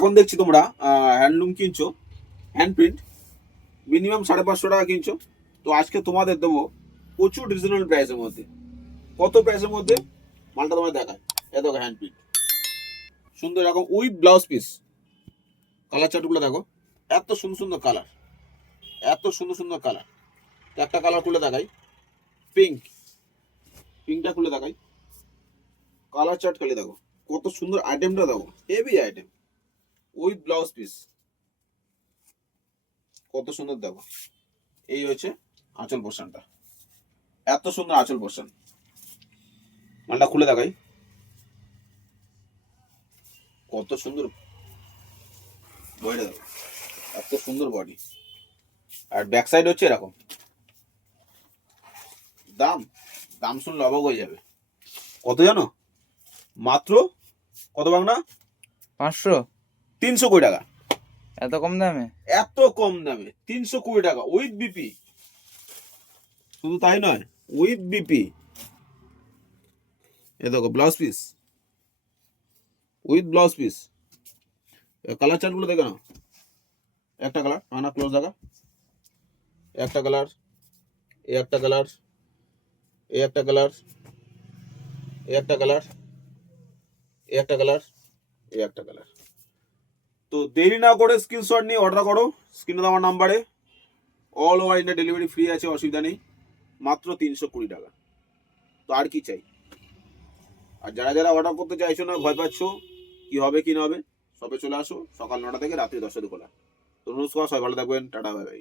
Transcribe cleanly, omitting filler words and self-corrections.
এখন দেখছি তোমরা হ্যান্ডলুম কিনছো, হ্যান্ড প্রিন্ট, মিনিমাম 550 টাকা কিনছো। তো আজকে তোমাদের দেবো প্রচুর রিজনেবল প্রাইসের মধ্যে। কত প্রাইসের মধ্যে মালটা তোমায় দেখায়। এ দেখো হ্যান্ড প্রিন্ট, সুন্দর এরকম উইথ ব্লাউজ পিস। কালার চার্টগুলো দেখো, এত সুন্দর সুন্দর কালার, এত সুন্দর সুন্দর কালার। একটা কালার খুলে দেখাই, পিঙ্ক, পিঙ্কটা খুলে দেখাই। কালার চার্ট খালি দেখো, কত সুন্দর আইটেমটা দেখো, heavy item with blouse piece, কত সুন্দর দেখো। এই হচ্ছে আঁচল পোর্শনটা, এত সুন্দর আঁচল পোর্শন। মালটা খুলে দেখাই, কত সুন্দর বডিটা দেখো, এত সুন্দর বডি। আর ব্যাক সাইড হচ্ছে এরকম। দাম দাম শুনলে অবাক হয়ে যাবে। কত জানো? মাত্র কত বাংলা? 500। 320 টাকা। এত কম দামে? এত কম দামে 320 টাকা উইথ বিপি। শুধু তাই নয়, উইথ বিপি। এ দেখো blouse piece, with blouse piece. Colour চার্টগুলো দেখে নাও। একটা কালার আনা ক্লোজ দেখা, একটা কালার, এ একটা কালার, এ একটা কালার, এ একটা কালার, এ একটা কালার, এ একটা কালার। তো দেরি না করে স্ক্রিনশট নিয়ে অর্ডার করো স্ক্রিনে দেওয়া নাম্বারে। All over India delivery free আছে, অসুবিধা নেই। মাত্র 320 টাকা। তো আর কি চাই? আর যারা যারা অর্ডার করতে চাইছো না, ভয় পাচ্ছ কি হবে কি না হবে, সবে চলে আসো। সকাল 9টা থেকে রাত্রি 10টা খোলা। তো নমস্কার, সবাই ভালো থাকবেন, টাটা, বাই বাই।